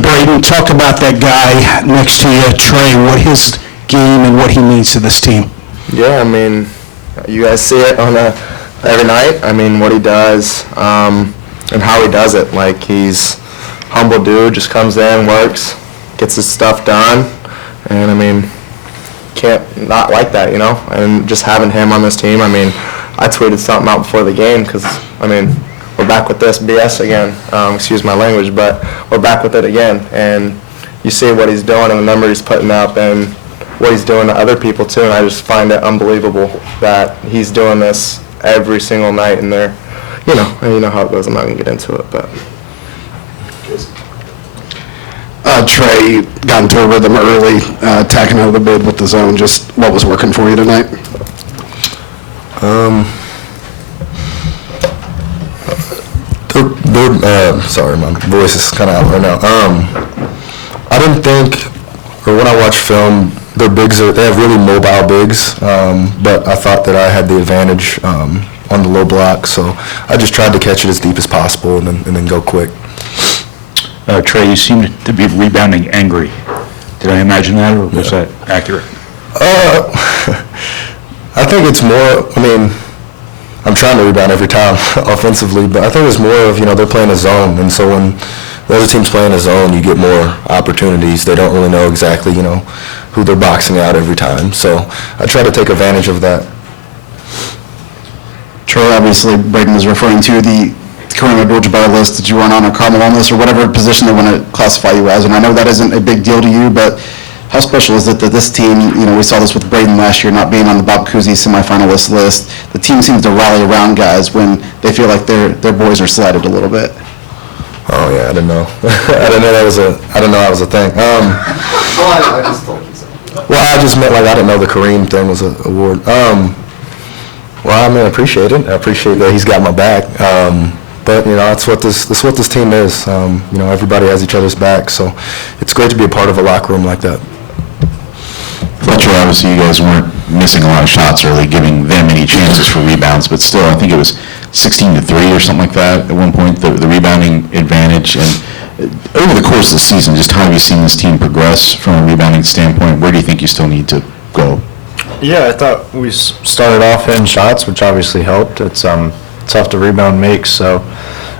Braden, talk about that guy next to you, Trey, what his game and what he means to this team. Yeah, I mean, you guys see it on every night. I mean, what he does and how he does it. Like, he's humble dude, just comes in, works, gets his stuff done, and I mean, can't not like that, you know. And just having him on this team, I mean, I tweeted something out before the game because, I mean, we're back with this BS again. Excuse my language, but we're back with it again. And you see what he's doing and the number he's putting up and what he's doing to other people too. And I just find it unbelievable that he's doing this every single night. And they're, you know how it goes. I'm not gonna get into it, but. Trey got into a rhythm early, attacking out of the bid with the zone. Just what was working for you tonight? Sorry, my voice is kind of out right now. I didn't think, or when I watched film, their bigs they have really mobile bigs, but I thought that I had the advantage on the low block, so I just tried to catch it as deep as possible and then go quick. Trey, you seemed to be rebounding angry. Did I imagine that, or was that accurate? I think it's more, I mean, I'm trying to rebound every time offensively, but I think it's more of, they're playing a zone, and so when the other team's playing a zone, you get more opportunities. They don't really know exactly, who they're boxing out every time. So I try to take advantage of that. Troy, obviously, Braden was referring to the Kareem Abdul-Jabbar list that you weren't on, or Carmel list, or whatever position they want to classify you as, and I know that isn't a big deal to you, but how special is it that this team, we saw this with Braden last year, not being on the Bob Cousy semifinalist list. The team seems to rally around guys when they feel like their boys are slighted a little bit. Oh yeah, I didn't know. I didn't know that was a thing. Well, I just told you so. Well, I just meant, I didn't know the Kareem thing was an award. Well, I mean, I appreciate it. I appreciate that he's got my back. But that's what this team is. Everybody has each other's back, so it's great to be a part of a locker room like that. Fletcher, obviously you guys weren't missing a lot of shots early, giving them any chances for rebounds, but still, I think it was 16-3 or something like that at one point, the rebounding advantage. And over the course of the season, just how have you seen this team progress from a rebounding standpoint? Where do you think you still need to go? Yeah, I thought we started off hitting shots, which obviously helped. It's tough to rebound makes, so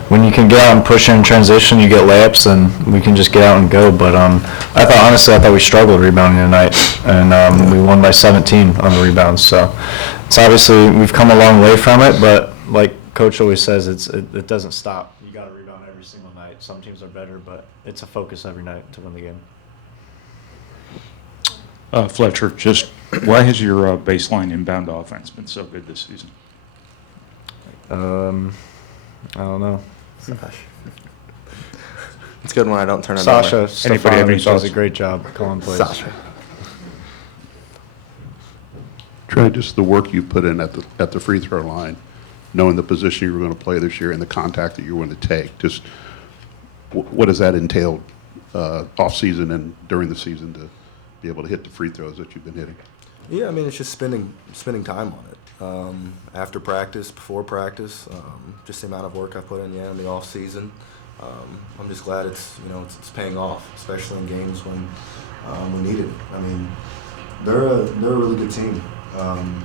when you can get out and push in transition, you get layups, and we can just get out and go. But I thought we struggled rebounding tonight, and we won by 17 on the rebounds. So it's obviously we've come a long way from it, but like Coach always says, it doesn't stop. You got to rebound every single night. Some teams are better, but it's a focus every night to win the game. Fletcher, just why has your baseline inbound offense been so good this season? I don't know. It's good when I don't turn it Sasha over. Anybody have any Stefanovic does thoughts? a great job calling plays. Sasha. Trey, just the work you put in at the free throw line, knowing the position you were going to play this year and the contact that you were going to take, just what does that entail off season and during the season to be able to hit the free throws that you've been hitting? Yeah, I mean, it's just spending time on it. After practice, before practice, just the amount of work I put in, in the off season. I'm just glad it's paying off, especially in games when we need it. I mean, they're a really good team, and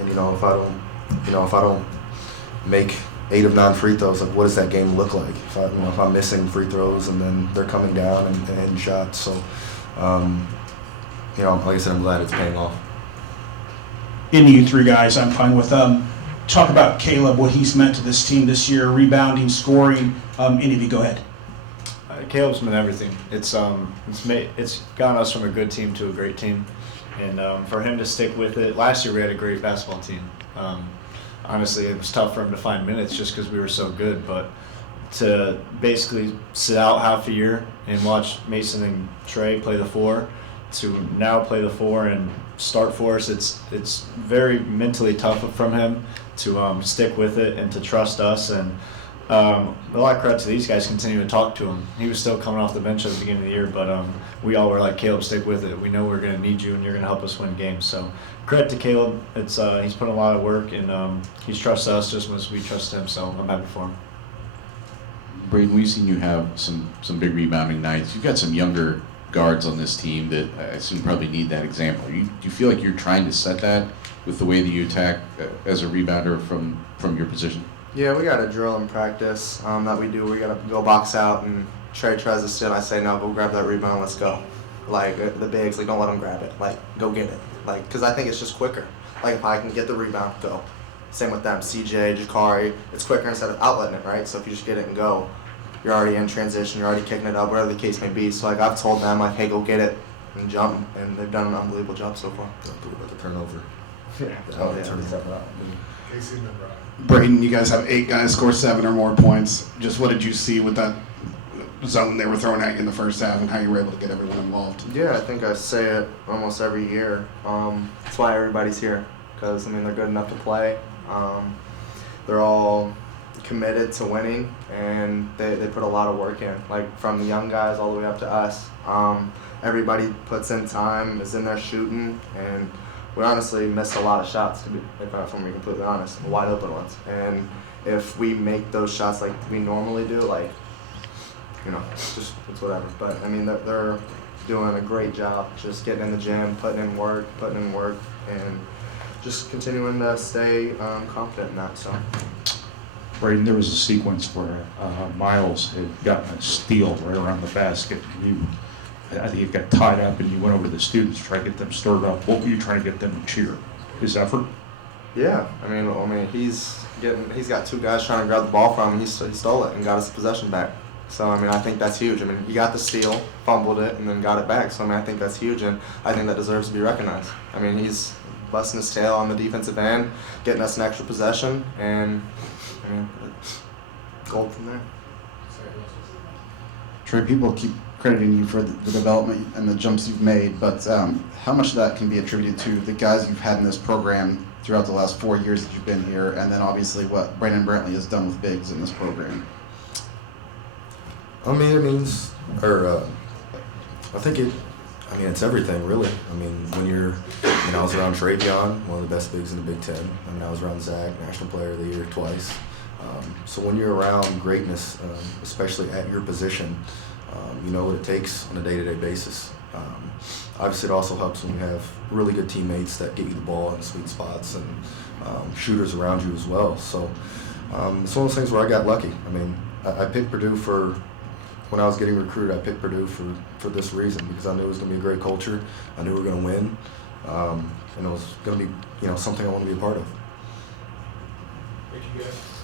if I don't make 8 of 9 free throws, like what does that game look like? If I'm missing free throws and then they're coming down and hitting shots, so like I said, I'm glad it's paying off. In you three guys, I'm fine with talk about Caleb, what he's meant to this team this year, rebounding, scoring. Any of you, go ahead. Caleb's been everything. It's gotten us from a good team to a great team, and for him to stick with it. Last year we had a great basketball team. Honestly, it was tough for him to find minutes just because we were so good. But to basically sit out half a year and watch Mason and Trey play the 4, to now play the 4 and start for us, it's very mentally tough from him to stick with it and to trust us. And a lot of credit to these guys continuing to talk to him. He was still coming off the bench at the beginning of the year, but we all were like, Caleb, stick with it. We know we're going to need you and you're going to help us win games. So credit to Caleb. It's he's put in a lot of work, and he's trusted us just as we trust him, so I'm happy for him. Braden, we've seen you have some big rebounding nights. You've got some younger guards on this team that I assume probably need that example. Do you feel like you're trying to set that with the way that you attack as a rebounder from your position? Yeah, we got a drill in practice that we do. We got to go box out, and Trey tries to steal. I say, no, go grab that rebound, let's go. Like, the bigs, like, don't let them grab it. Like, go get it. Like, because I think it's just quicker. Like, if I can get the rebound, go. Same with them, CJ, Jakari. It's quicker instead of outletting it, right? So if you just get it and go, you're already in transition, you're already kicking it up, whatever the case may be. So, like, I've told them, like, hey, go get it and jump, and they've done an unbelievable job so far. About the turnover. Braden, you guys have 8 guys score 7 or more points. Just what did you see with that zone they were throwing at you in the first half and how you were able to get everyone involved? Yeah, I think I say it almost every year. That's why everybody's here, because, I mean, they're good enough to play. They're all committed to winning, and they put a lot of work in, like from the young guys all the way up to us. Everybody puts in time, is in there shooting, and we honestly missed a lot of shots, if I'm being completely honest, wide open ones. And if we make those shots like we normally do, like, you know, it's whatever. But I mean, they're doing a great job, just getting in the gym, putting in work, and just continuing to stay confident in that. So. Braden, there was a sequence where Miles had gotten a steal right around the basket. I think it got tied up, and you went over to the students to try to get them stirred up. What were you trying to get them to cheer? His effort? Yeah, I mean, he's got 2 guys trying to grab the ball from him. He stole it and got his possession back. So I mean, I think that's huge. I mean, he got the steal, fumbled it, and then got it back. So I mean, I think that's huge, and I think that deserves to be recognized. I mean, he's busting his tail on the defensive end, getting us an extra possession, and I mean, it's gold from there. Trey, people keep crediting you for the development and the jumps you've made, but how much of that can be attributed to the guys you've had in this program throughout the last 4 years that you've been here, and then obviously what Brandon Brantley has done with bigs in this program? I think it's everything, really. I mean, I was around Travion, one of the best bigs in the Big Ten. I mean, I was around Zach, National Player of the Year twice. So when you're around greatness, especially at your position, you know what it takes on a day-to-day basis. Obviously, it also helps when you have really good teammates that get you the ball in sweet spots and shooters around you as well. So it's one of those things where I got lucky. I mean, I picked Purdue when I was getting recruited, I picked Purdue for this reason, because I knew it was going to be a great culture. I knew we were going to win, and it was going to be something I want to be a part of. Thank you guys.